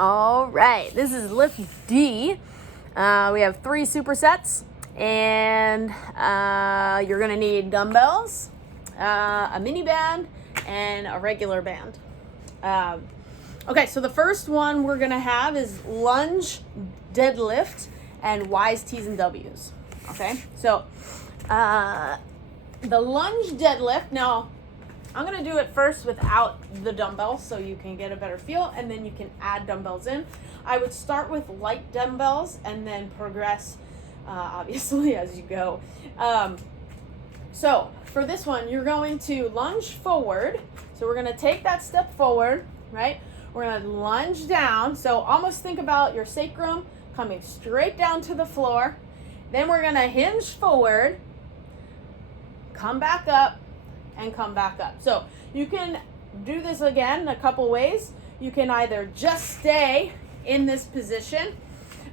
All right, this is lift D. We have 3 supersets, and you're gonna need dumbbells, a mini band, and a regular band. Okay, so the first one we're gonna have is lunge deadlift and Y's, T's, and W's. Okay, so the lunge deadlift, now I'm gonna do it first without the dumbbells so you can get a better feel, and then you can add dumbbells in. I would start with light dumbbells and then progress obviously as you go. So for this one, you're going to lunge forward. So we're gonna take that step forward, right? We're gonna lunge down. So almost think about your sacrum coming straight down to the floor. Then we're gonna hinge forward, come back up, and come back up. So you can do this again a couple ways. You can either just stay in this position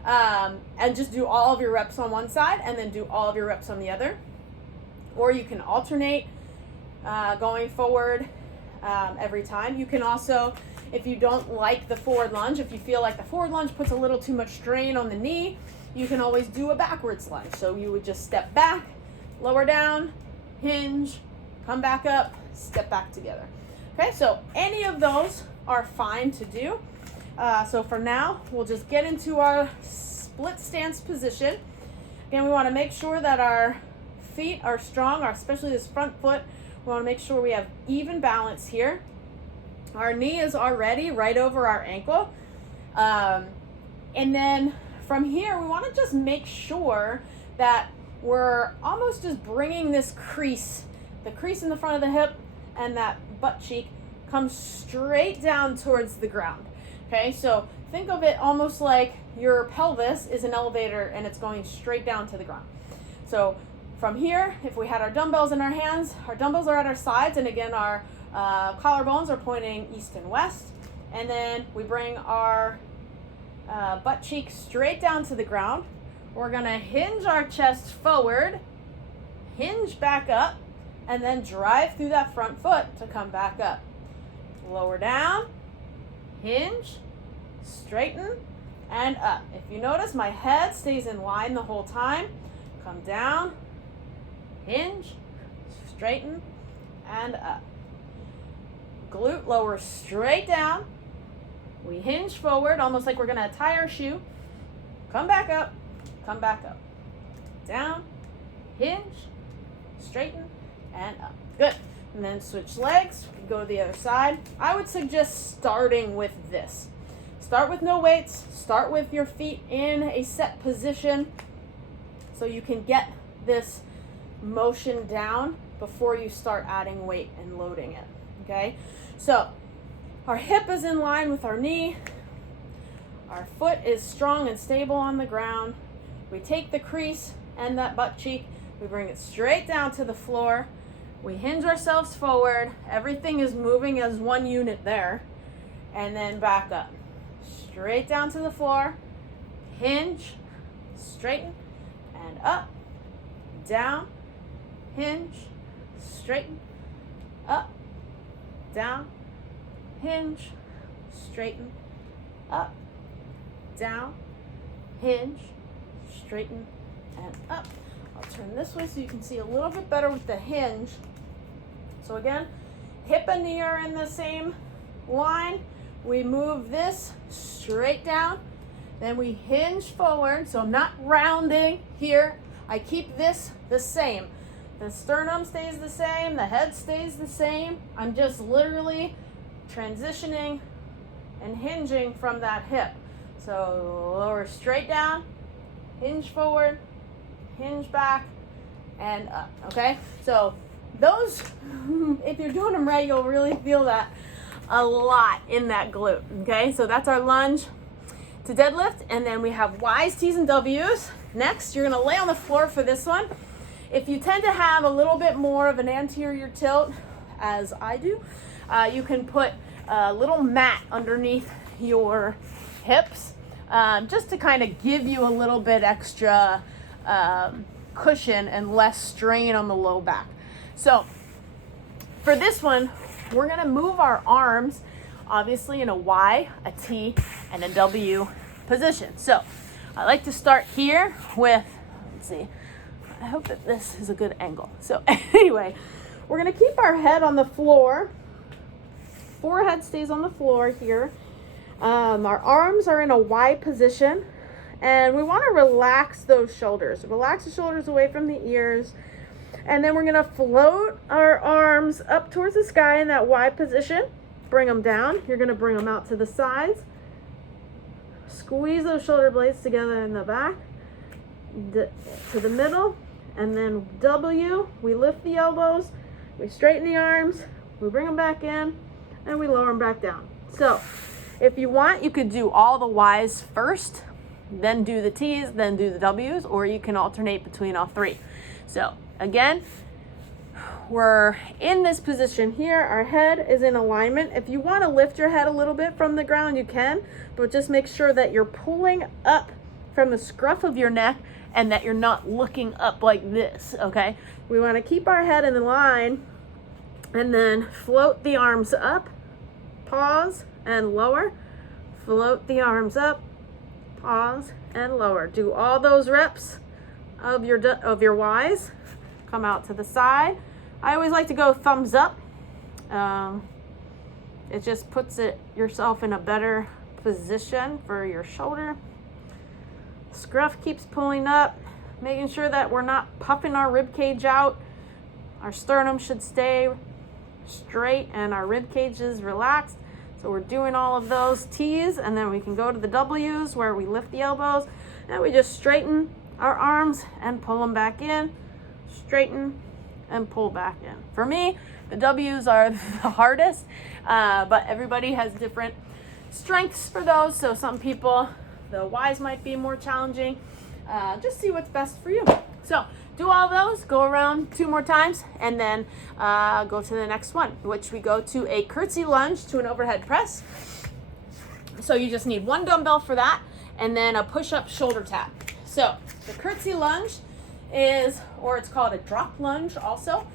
and just do all of your reps on one side and then do all of your reps on the other. Or you can alternate going forward every time. You can also, if you don't like the forward lunge, if you feel like the forward lunge puts a little too much strain on the knee, you can always do a backwards lunge. So you would just step back, lower down, hinge, come back up, step back together. Okay, so any of those are fine to do. So for now, we'll just get into our split stance position. Again, we want to make sure that our feet are strong, especially this front foot. We want to make sure we have even balance here. Our knee is already right over our ankle. And then from here, we want to just make sure that we're almost just bringing this crease, the crease in the front of the hip and that butt cheek comes straight down towards the ground. Okay, so think of it almost like your pelvis is an elevator and it's going straight down to the ground. So from here, if we had our dumbbells in our hands, our dumbbells are at our sides, and again, our collarbones are pointing east and west. And then we bring our butt cheek straight down to the ground. We're gonna hinge our chest forward, hinge back up, and then drive through that front foot to come back up. Lower down, hinge, straighten, and up. If you notice, my head stays in line the whole time. Come down, hinge, straighten, and up. Glute lower straight down. We hinge forward, almost like we're gonna tie our shoe. Come back up, come back up. Down, hinge, straighten, and up. Good. And then switch legs, go to the other side. I would suggest starting with this. Start with no weights, start with your feet in a set position so you can get this motion down before you start adding weight and loading it, okay? So our hip is in line with our knee. Our foot is strong and stable on the ground. We take the crease and that butt cheek, we bring it straight down to the floor. We hinge ourselves forward. Everything is moving as one unit there. And then back up. Straight down to the floor. Hinge, straighten, and up, down, hinge, straighten, up, down, hinge, straighten, up, down, hinge, straighten, and up. I'll turn this way so you can see a little bit better with the hinge. So again, hip and knee are in the same line. We move this straight down. Then we hinge forward. So I'm not rounding here. I keep this the same. The sternum stays the same. The head stays the same. I'm just literally transitioning and hinging from that hip. So lower straight down, hinge forward, hinge back, and up, okay? So those, if you're doing them right, you'll really feel that a lot in that glute, okay? So that's our lunge to deadlift, and then we have Y's, T's, and W's. Next, you're gonna lay on the floor for this one. If you tend to have a little bit more of an anterior tilt, as I do, you can put a little mat underneath your hips, just to kind of give you a little bit extra cushion and less strain on the low back. So for this one, we're gonna move our arms obviously in a Y, a T, and a W position. So I like to start here with, let's see, I hope that this is a good angle. So anyway, we're gonna keep our head on the floor. Forehead stays on the floor here. Our arms are in a Y position, and we want to relax those shoulders. Relax the shoulders away from the ears, and then we're going to float our arms up towards the sky in that Y position. Bring them down. You're going to bring them out to the sides. Squeeze those shoulder blades together in the back, to the middle, and then W. We lift the elbows, we straighten the arms, we bring them back in, and we lower them back down. So if you want, you could do all the Y's first, then do the T's, then do the W's, or you can alternate between all three. So again, we're in this position here. Our head is in alignment. If you want to lift your head a little bit from the ground, you can, but just make sure that you're pulling up from the scruff of your neck and that you're not looking up like this, okay? We want to keep our head in line and then float the arms up, pause, and lower. Float the arms up, pause, and lower. Do all those reps of your Y's. Come out to the side. I always like to go thumbs up. It just puts yourself in a better position for your shoulder. Scruff keeps pulling up, making sure that we're not puffing our rib cage out. Our sternum should stay straight and our rib cage is relaxed. So we're doing all of those T's, and then we can go to the W's where we lift the elbows and we just straighten our arms and pull them back in, straighten and pull back in. For me, the W's are the hardest, but everybody has different strengths for those. So some people, the Y's might be more challenging. Just see what's best for you. So do all those, go around 2 more times, and then go to the next one, which we go to a curtsy lunge to an overhead press. So you just need 1 dumbbell for that, and then a push-up shoulder tap. So the curtsy lunge is, or it's called a drop lunge also.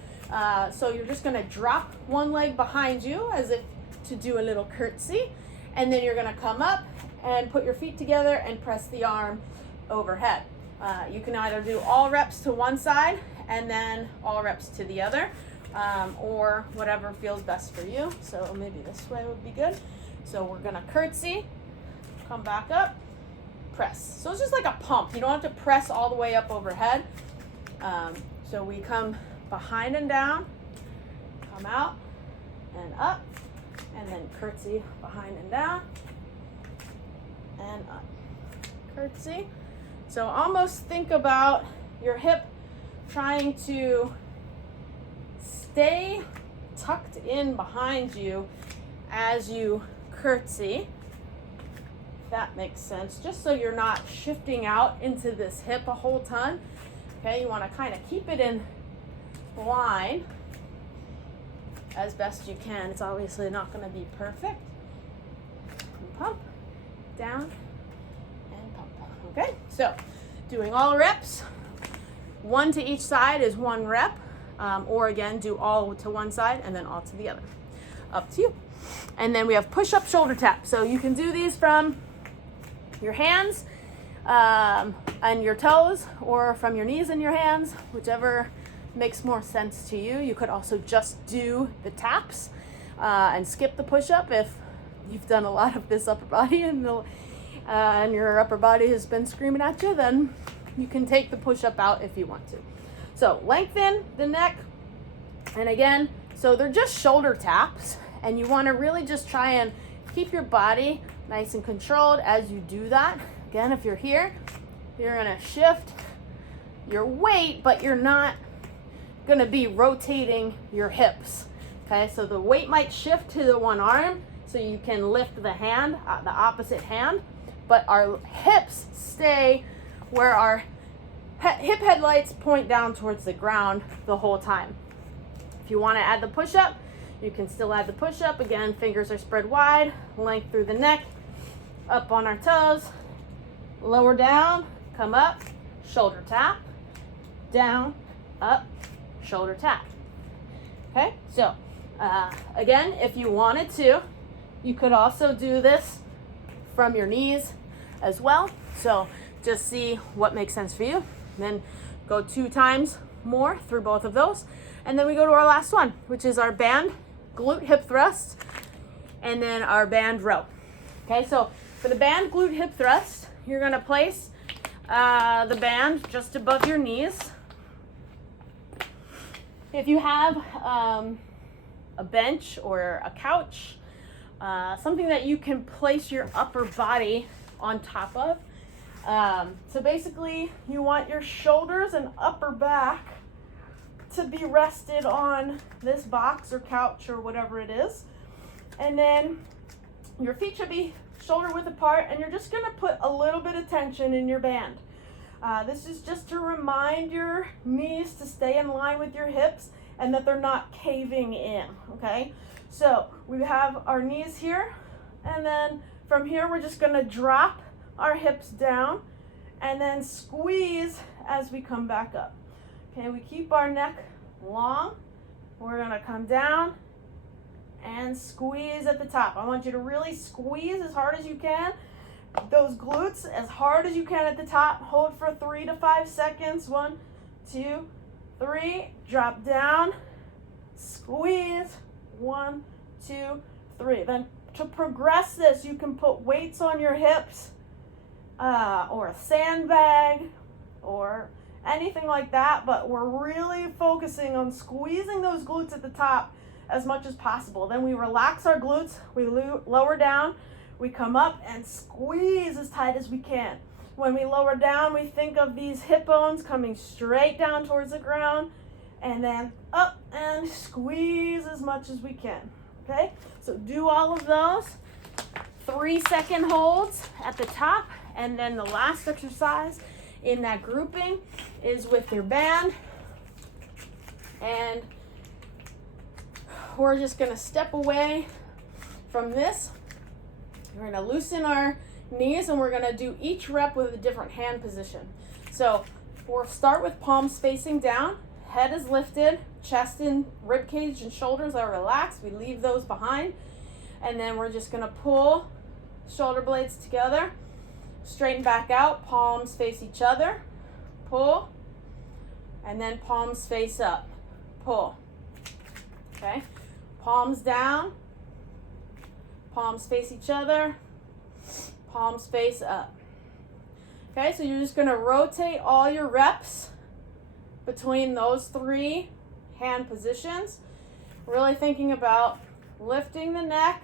So you're just gonna drop one leg behind you as if to do a little curtsy, and then you're gonna come up and put your feet together and press the arm overhead. You can either do all reps to one side and then all reps to the other, or whatever feels best for you. So maybe this way would be good. So we're gonna curtsy, come back up, press. So it's just like a pump. You don't have to press all the way up overhead. So we come behind and down, come out and up, and then curtsy behind and down and up. Curtsy. So almost think about your hip trying to stay tucked in behind you as you curtsy. If that makes sense. Just so you're not shifting out into this hip a whole ton. Okay, you want to kind of keep it in line as best you can. It's obviously not going to be perfect. And pump, down, and pump. Okay, so doing all reps. 1 to each side is 1 rep, or again, do all to one side and then all to the other. Up to you. And then we have push-up shoulder tap. So you can do these from your hands and your toes, or from your knees and your hands, whichever makes more sense to you. You could also just do the taps and skip the push-up if you've done a lot of this upper body and your upper body has been screaming at you, then you can take the push-up out if you want to. So lengthen the neck, and again, so they're just shoulder taps, and you want to really just try and keep your body nice and controlled as you do that. Again, if you're here, you're going to shift your weight, but you're not going to be rotating your hips. Okay, so the weight might shift to the one arm so you can lift the hand, the opposite hand, but our hips stay where our hip headlights point down towards the ground the whole time. If you want to add the push-up, you can still add the push-up. Again, fingers are spread wide, length through the neck, up on our toes, lower down, come up, shoulder tap, down, up, shoulder tap. Okay, so again, if you wanted to, You could also do this from your knees as well. So just see what makes sense for you. Then go 2 times more through both of those. And then we go to our last one, which is our band glute hip thrust, and then our band row. Okay, so for the band glute hip thrust, you're gonna place the band just above your knees. If you have a bench or a couch, something that you can place your upper body on top of. So basically, you want your shoulders and upper back to be rested on this box or couch or whatever it is. And then your feet should be shoulder width apart, and you're just gonna put a little bit of tension in your band. This is just to remind your knees to stay in line with your hips and that they're not caving in, okay? So we have our knees here, and then from here we're just gonna drop our hips down and then squeeze as we come back up. Okay, we keep our neck long. We're gonna come down and squeeze at the top. I want you to really squeeze as hard as you can. Those glutes as hard as you can at the top. Hold for 3 to 5 seconds. 1, 2, 3. Drop down. Squeeze. 1, 2, 3. Then to progress this, you can put weights on your hips, or a sandbag, or anything like that. But we're really focusing on squeezing those glutes at the top as much as possible. Then we relax our glutes. We lower down. We come up and squeeze as tight as we can. When we lower down, we think of these hip bones coming straight down towards the ground, and then up and squeeze as much as we can. Okay, so do all of those. 3-second holds at the top, and then the last exercise in that grouping is with your band. And we're just gonna step away from this. We're gonna loosen our knees, and we're gonna do each rep with a different hand position. So we'll start with palms facing down, head is lifted, chest and rib cage and shoulders are relaxed. We leave those behind. And then we're just gonna pull shoulder blades together, straighten back out, palms face each other, pull, and then palms face up, pull. Okay, palms down, palms face each other, palms face up. Okay, so you're just gonna rotate all your reps between those 3 hand positions. Really thinking about lifting the neck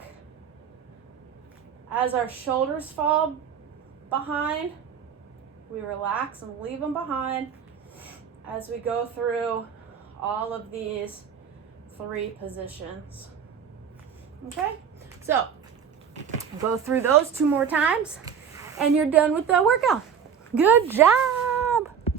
as our shoulders fall behind. We relax and leave them behind as we go through all of these 3 positions. Okay, so go through those 2 more times and you're done with the workout. Good job.